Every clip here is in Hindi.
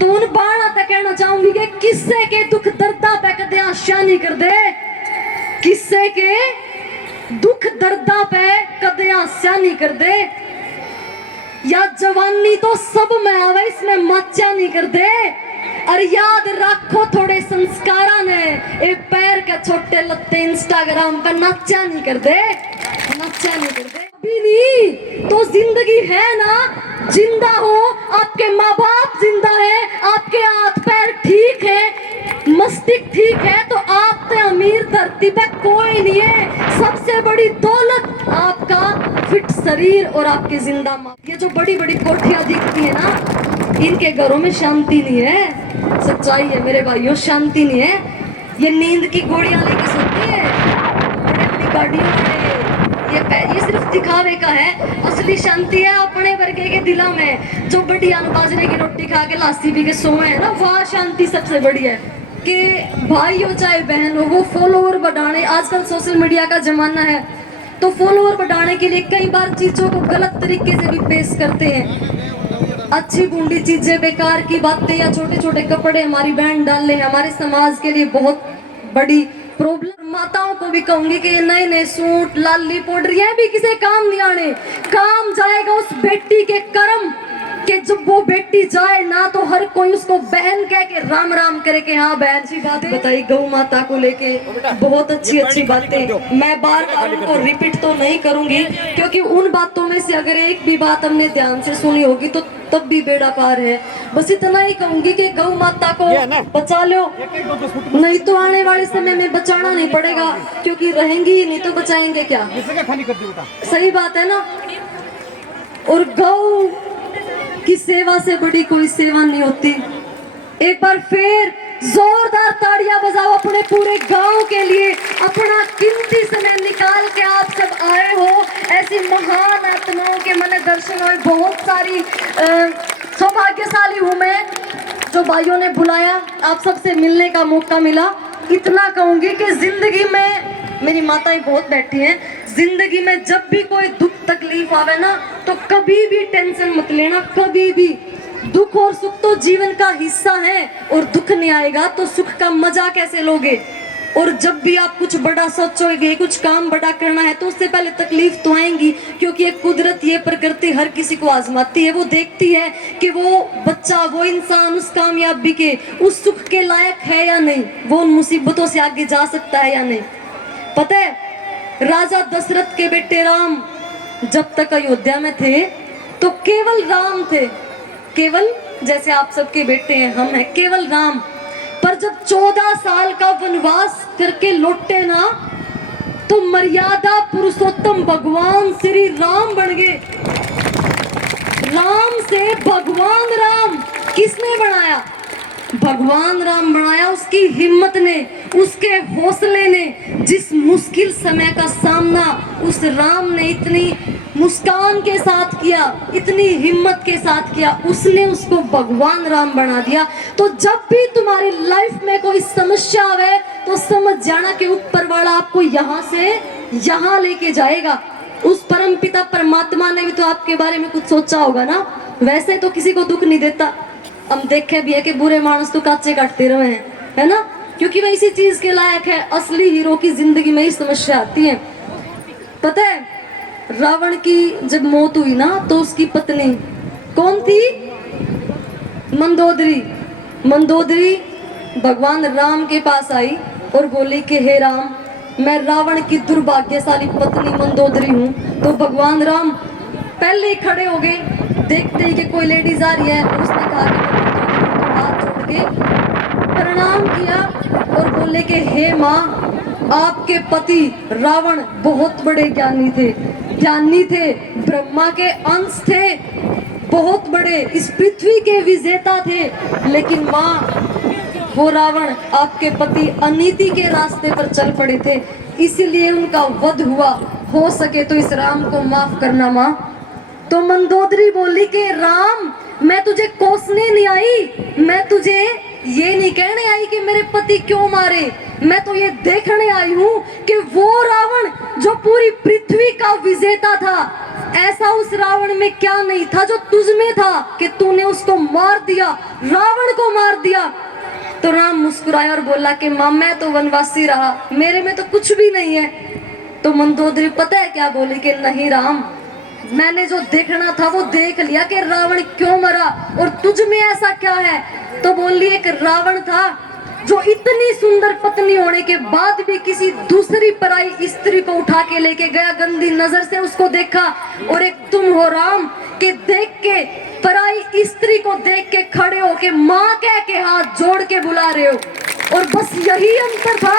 तो उन बाणा तक कहना चाहूंगी कि किस्से के दुख दर्दा पे कदे आशा नहीं कर दे, किस्से के दुख दर्दा पे कदे आशा नहीं कर दे, या जवानी तो सब में आवे इसमें मचा नहीं कर दे। और याद रखो थोड़े संस्कारा ने ए पैर के छोटे लत्ते इंस्टाग्राम पर नचा नहीं कर दे, नचा नहीं कर दे। अभी नहीं तो जिंदगी है ना, जिंदा हो, आपके माँ बाप जिंदा है, आपके हाथ पैर ठीक है, मस्तिष्क ठीक है, तो आप तो अमीर धरती पे कोई नहीं है। सबसे बड़ी दौलत आपका फिट शरीर और आपके जिंदा माँ। ये जो बड़ी बड़ी कोठियां दिखती है ना, इनके घरों में शांति नहीं है, सच्चाई है मेरे भाइयों, शांति नहीं है। ये नींद की गोलियां लेके सोते हैं, बड़ी बड़ी गाड़ियों में, ये सिर्फ दिखावे का है। असली शांति है अपने वर्गे के दिलों में, जो बढ़िया बाजरे की रोटी खा के लासी पी के सोए है ना, वह शांति सबसे बड़ी है। कि भाई हो चाहे बहन हो, वो फॉलोवर बढ़ाने, आजकल सोशल मीडिया का जमाना है, तो फॉलोवर बढ़ाने के लिए कई बार चीजों को गलत तरीके से भी पेश करते हैं। अच्छी बूंदी चीजें, बेकार की बातें या छोटे छोटे कपड़े हमारी बहन डाल रहे, हमारे समाज के लिए बहुत बड़ी प्रॉब्लम। माताओं को भी कहूंगी कि नए नए सूट, लाली पाउडर, ये भी किसी काम नहीं आने। काम जाएगा उस बेटी के कर्म कि जब वो बेटी जाए ना, तो हर कोई उसको बहन कह के राम राम करे कि हाँ बहन। अच्छी बातें बताई गौ माता को लेके, बहुत अच्छी अच्छी बातें। मैं बार बार उनको रिपीट तो नहीं करूंगी, क्योंकि उन बातों में से अगर एक भी बात हमने ध्यान से सुनी होगी तो तब भी बेड़ा पार है। बस इतना ही कहूंगी कि गौ माता को बचा लो, नहीं तो आने वाले समय में बचाना नहीं पड़ेगा, क्योंकि रहेंगी ही नहीं तो बचाएंगे क्या। सही बात है ना। और गौ की सेवा से बड़ी कोई सेवा नहीं होती। एक बार फिर जोरदार ताड़ियां बजाओ अपने पूरे गांव के लिए, अपना कीमती समय निकाल के आप सब आए हो। ऐसी महान आत्माओं के मन दर्शन और बहुत सारी सौभाग्यशाली हूं मैं, जो भाइयों ने बुलाया, आप सबसे मिलने का मौका मिला। इतना कहूंगी कि जिंदगी में, मेरी माताएं बहुत बैठी हैं, जिंदगी में जब भी कोई दुख तकलीफ आवे ना, तो कभी भी टेंशन मत लेना, कभी भी। दुख और सुख तो जीवन का हिस्सा है, और दुख नहीं आएगा तो सुख का मजा कैसे लोगे। और जब भी आप कुछ बड़ा सोचोगे, कुछ काम बड़ा करना है, तो उससे पहले तकलीफ तो आएंगी, क्योंकि ये कुदरत, ये प्रकृति हर किसी को आजमाती है। वो देखती है कि वो बच्चा, वो इंसान उस कामयाबी के, उस सुख के लायक है या नहीं, वो उन मुसीबतों से आगे जा सकता है या नहीं। पता है, राजा दशरथ के बेटे राम जब तक अयोध्या में थे तो केवल राम थे, केवल, जैसे आप सबके बेटे हैं, हम हैं, केवल राम। पर जब 14 साल का वनवास करके लौटे ना, तो मर्यादा पुरुषोत्तम भगवान श्री राम बन गए। राम से भगवान राम किसने बनाया? भगवान राम बनाया, उसकी हिम्मत ने, उसके हौसले ने। जिस मुश्किल समय का सामना उस राम ने इतनी मुस्कान के साथ किया, इतनी हिम्मत के साथ किया, उसने उसको भगवान राम बना दिया। तो जब भी तुम्हारी लाइफ में कोई समस्या आवे, तो समझ जाना कि ऊपर वाला आपको यहाँ से यहाँ लेके जाएगा। उस परम पिता परमात्मा ने भी तो आपके बारे में कुछ सोचा होगा ना। वैसे तो किसी को दुख नहीं देता, हम देखे भी है कि बुरे मानस तो काचे काटते रहे हैं, है ना, क्योंकि वह इसी चीज के लायक है। असली हीरो की जिंदगी में ही समस्या आती है। पता है, रावण की जब मौत हुई ना, तो उसकी पत्नी कौन थी? मंदोदरी। मंदोदरी भगवान राम के पास आई और बोली कि हे राम, मैं रावण की दुर्भाग्यशाली पत्नी मंदोदरी हूँ। तो भगवान राम पहले ही खड़े हो गए, देखते ही कि कोई लेडीज आ रही है, उसने कहा कि हाथ जोड़ के प्रणाम किया और बोले कि हे माँ, आपके पति रावण बहुत बड़े ज्ञानी थे, ज्ञानी थे, ब्रह्मा के अंश थे, बहुत बड़े, इस पृथ्वी के विजेता थे। लेकिन माँ, वो रावण आपके पति अनीति के रास्ते पर चल पड़े थे, इसीलिए उनका वध हुआ। हो सके तो इस राम को माफ करना माँ। तो मंदोदरी बोली कि राम, मैं तुझे कोसने नहीं आई, मैं तुझे ये नहीं कहने आई कि मेरे पति क्यों मारे, मैं तो ये देखने आई हूं कि वो रावण जो पूरी पृथ्वी का विजेता था, ऐसा उस रावण में क्या नहीं था जो तुझ में था कि तूने उसको मार दिया, रावण को मार दिया। तो राम मुस्कुराया और बोला कि मां मैं तो वनवासी रहा, मेरे में तो कुछ भी नहीं है। तो मंदोदरी पता है क्या बोली कि नहीं राम, मैंने जो देखना था वो देख लिया कि रावण क्यों मरा और तुझ में ऐसा क्या है। तो बोली एक रावण था जो इतनी सुंदर पत्नी होने के बाद भी किसी दूसरी पराई स्त्री को उठा के लेके गया, गंदी नजर से उसको देखा। और एक तुम हो राम कि देख के पराई स्त्री को देख के खड़े हो के माँ कह के हाथ जोड़ के बुला रहे हो। और बस यही अंतर था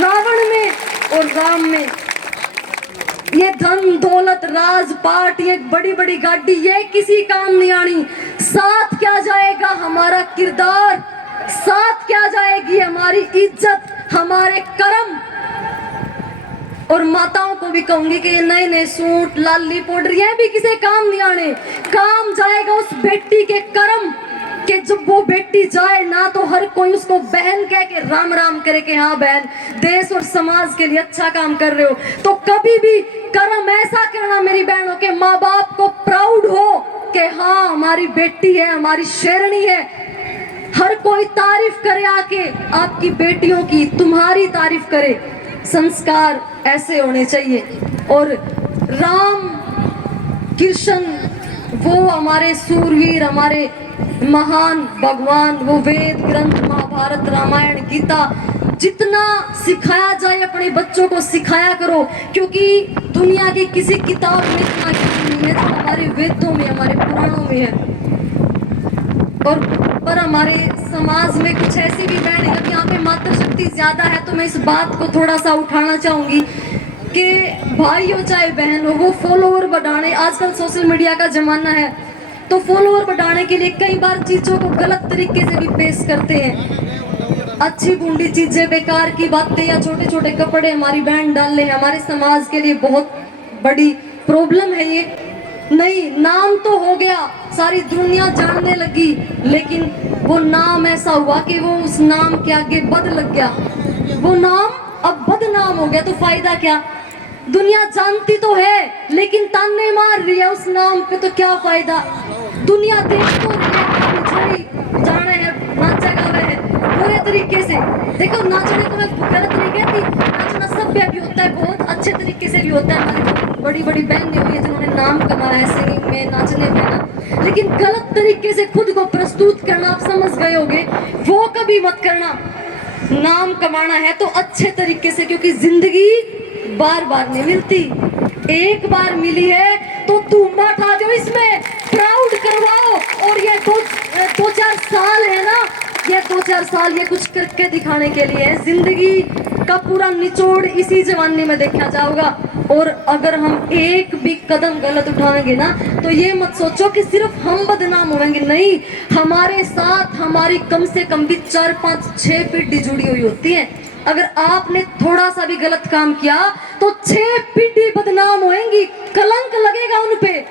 रावण में और राम में। ये धन दौलत राजपाट, ये बड़ी बड़ी गाड़ी, ये किसी काम नहीं आनी। साथ क्या जाएगा हमारा किरदार, साथ क्या जाएगी हमारी इज्जत, हमारे कर्म। और माताओं को भी कहूंगी कि ये नए नए सूट लाली पाउडर ये भी किसी काम नहीं आने। काम जाएगा उस बेटी के कर्म कि जब वो बेटी जाए ना तो हर कोई उसको बहन कह के राम राम करे कि हाँ बहन देश और समाज के लिए अच्छा काम कर रहे हो। तो कभी भी कर्म ऐसा करना मेरी बहनों के, माँ बाप को प्राउड हो कि हाँ हमारी बेटी है, हमारी शेरनी है। हर कोई तारीफ करे आके आपकी बेटियों की, तुम्हारी तारीफ करे। संस्कार ऐसे होने चाहिए। और राम कृष्ण वो हमारे सूरवीर, हमारे महान भगवान, वो वेद ग्रंथ महाभारत रामायण गीता जितना सिखाया जाए अपने बच्चों को सिखाया करो, क्योंकि दुनिया की किसी किताब में इतना ज्ञान नहीं है जो हमारे वेदों में, हमारे पुराणों में है। और पर हमारे समाज में कुछ ऐसी भी बहन है कि यहाँ पे मातृशक्ति ज्यादा है। तो मैं इस बात को थोड़ा सा उठाना चाहूंगी कि भाई हो चाहे बहन हो, वो फॉलोअर बढ़ाने, आजकल सोशल मीडिया का जमाना है, तो फॉलोअर बढ़ाने के लिए कई बार चीजों को गलत तरीके से भी पेश करते हैं। अच्छी बूंदी चीजें, बेकार की बातें या छोटे छोटे कपड़े हमारी बहन डाल ले, हमारे समाज के लिए बहुत बड़ी प्रॉब्लम है ये। नहीं, नाम तो हो गया, सारी दुनिया जानने लगी, लेकिन वो नाम ऐसा हुआ कि वो उस नाम के आगे बद लग गया। वो नाम अब बदनाम हो गया, तो फायदा क्या? दुनिया जानती तो है लेकिन ताने मार रही है उस नाम पे, तो क्या फायदा? दुनिया देख तो रही है, जाने है नाचा गावे है पूरे तरीके से। देखो नाचने को मैं गलत नहीं कहती, नाचना सभ्य भी होता है, बहुत अच्छे तरीके से भी होता है। हमारी बड़ी बड़ी बहनें हुई है जिन्होंने नाम कमाया है सिंगिंग में, नाचने में ना, लेकिन गलत तरीके से खुद को प्रस्तुत करना, आप समझ गए होगे, वो कभी मत करना। नाम कमाना है तो अच्छे तरीके से, क्योंकि जिंदगी बार बार नहीं मिलती, एक बार मिली है तो धूम उठा दो, इसमें प्राउड करवाओ। और ये दो चार साल है ना, ये 2-4 साल ये कुछ करके दिखाने के लिए है। जिंदगी का पूरा निचोड़ इसी जमाने में देखा जाएगा। और अगर हम एक भी कदम गलत उठाएंगे ना, तो ये मत सोचो कि सिर्फ हम बदनाम होंगे, नहीं, हमारे साथ हमारी कम से कम भी 4-5-6 पीढ़ी जुड़ी हुई होती है। अगर आपने थोड़ा सा भी गलत काम किया तो 6 पीढ़ी बदनाम होएंगी, कलंक लगेगा उन पे।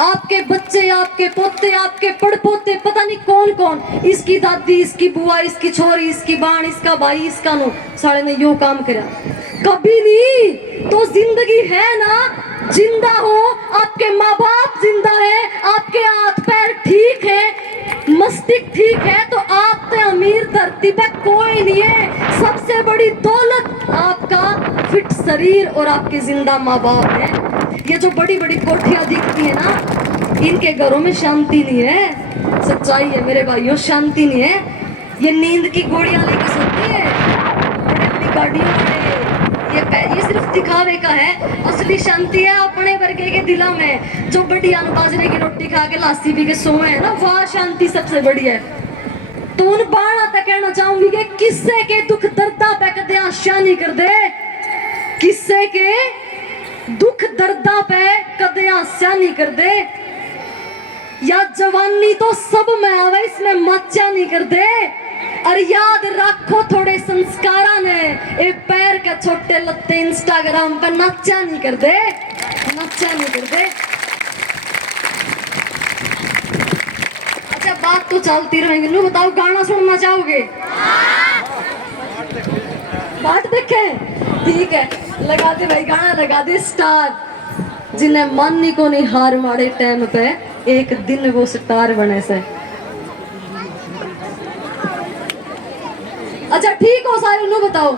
आपके बच्चे, आपके पोते, आपके पड़पोते, पता नहीं कौन कौन, इसकी दादी, इसकी बुआ, इसकी छोरी, इसकी बाण, इसका भाई, इसका नो, साले ने यो काम करा, कभी नहीं। तो जिंदगी है ना, जिंदा हो, आपके माँ बाप जिंदा है, आपके हाथ पैर ठीक है, मस्तिष्क ठीक है, तो आप तो अमीर धरती पे कोई नहीं है। सबसे बड़ी दौलत आपका फिट शरीर और आपके जिंदा माँ बाप है। ये जो बड़ी बड़ी कोठियां दिखती है ना, इनके घरों में शांति नहीं है, सच्चाई है मेरे भाइयों, शांति नहीं है। ये नींद की गोलियां लेके सोते हैं, बड़ी गाड़ियों में, ये सिर्फ दिखावे का है। असली शांति है अपने वर्गे के दिलों में, जो बढ़िया बाजरे की रोटी खा के लासी पी के सोए है ना, वह शांति सबसे बड़ी है। तो उन बाणा तक कहना चाहूंगी कि किस्से के दुख दर्दा पे कदे आशा नहीं कर दे, किस्से के दुख दर्दा पे कदे आशा नहीं कर दे, या जवानी तो सब में आवे इसमें मचा नहीं कर दे। और याद रखो थोड़े संस्कारा ने ए पैर के छोटे लत्ते इंस्टाग्राम पर नचा नहीं कर दे, नचा नहीं कर दे। अच्छा बात तो चलती रहेंगी, नु बताओ गाना सुनना चाहोगे? पार्ट देखे हैं? ठीक है, लगा दे भाई गाना, लगा दे स्टार। जिन्हें मानी को नहीं हार मारे टाइम पे, एक दिन वो स्टार बने से। अच्छा ठीक हो सारे, नु बताओ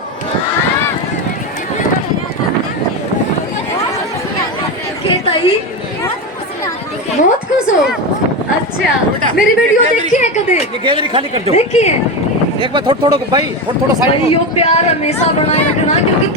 के ताई बहुत खुश हो? अच्छा, मेरी वीडियो देखी है कदे? ये गैलरी खाली कर दो। देखी है? एक बार थोड़ा थोड़ा भाई, थोड़ा थोड़ा साइड भाई यो प्यार हमेशा बनाए रखना, क्योंकि